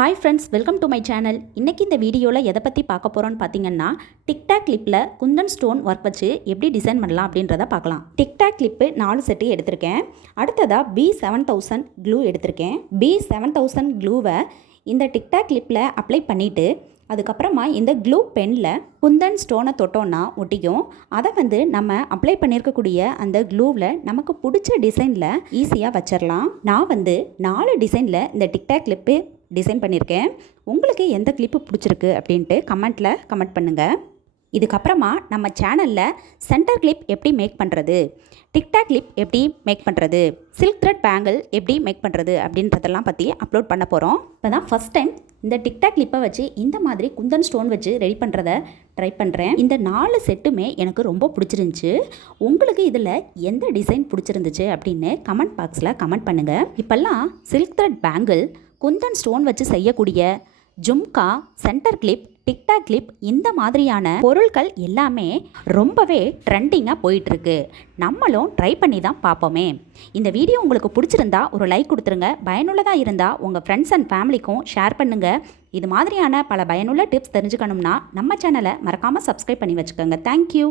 Hi friends, welcome to my channel. இன்றைக்கி இந்த வீடியோவில் எதை பற்றி பார்க்க போகிறோன்னு பார்த்தீங்கன்னா, டிக்டாக் கிளிப்பில் குந்தன் ஸ்டோன் ஒர்க் வச்சு எப்படி டிசைன் பண்ணலாம் அப்படின்றத பார்க்கலாம். டிக்டாக் கிளிப்பு 4 செட்டு எடுத்திருக்கேன். அடுத்ததாக B7000 க்ளூ எடுத்திருக்கேன். B7000 க்ளூவை இந்த டிக்டாக் கிளிப்பில் அப்ளை பண்ணிவிட்டு அதுக்கப்புறமா இந்த க்ளூ பெனில் குந்தன் ஸ்டோனை தொட்டோன்னா ஒட்டிக்கும். அதை நம்ம அப்ளை பண்ணியிருக்கக்கூடிய அந்த க்ளூவில் நமக்கு பிடிச்ச டிசைனில் ஈஸியாக வச்சிடலாம். நான் 4 டிசைனில் இந்த டிக்டாக் கிளிப்பு டிசைன் பண்ணியிருக்கேன். உங்களுக்கு எந்த கிளிப்பு பிடிச்சிருக்கு அப்படின்ட்டு கமெண்ட் பண்ணுங்கள். இதுக்கப்புறமா நம்ம சேனலில் சென்டர் கிளிப் எப்படி மேக் பண்ணுறது, டிக்டாக் கிளிப் எப்படி மேக் பண்ணுறது, சில்க் த்ரெட் பேங்கிள் எப்படி மேக் பண்ணுறது அப்படின்றதெல்லாம் பற்றி அப்லோட் பண்ண போகிறோம். இப்போ தான் ஃபஸ்ட் டைம் இந்த டிக்டாக் கிளிப்பை வச்சு இந்த மாதிரி குந்தன் ஸ்டோன் வச்சு ரெடி பண்ணுறத ட்ரை பண்ணுறேன். இந்த 4 செட்டுமே எனக்கு ரொம்ப பிடிச்சிருந்துச்சு. உங்களுக்கு இதில் எந்த டிசைன் பிடிச்சிருந்துச்சு அப்படின்னு கமெண்ட் பாக்ஸில் கமெண்ட் பண்ணுங்கள். இப்போல்லாம் silk thread bangle, Kundan stone வச்சு செய்யக்கூடிய jhumka, centre clip, TikTok clip இந்த மாதிரியான பொருட்கள் எல்லாமே ரொம்பவே ட்ரெண்டிங்காக போயிட்டுருக்கு. நம்மளும் ட்ரை பண்ணி தான் பார்ப்போமே. இந்த வீடியோ உங்களுக்கு பிடிச்சிருந்தா ஒரு லைக் கொடுத்துருங்க. பயனுள்ளதாக இருந்தால் உங்கள் ஃப்ரெண்ட்ஸ் அண்ட் ஃபேமிலிக்கும் ஷேர் பண்ணுங்கள். இது மாதிரியான பல பயனுள்ள டிப்ஸ் தெரிஞ்சுக்கணும்னா நம்ம சேனலை மறக்காமல் சப்ஸ்கிரைப் பண்ணி வச்சுக்கோங்க. தேங்க்யூ.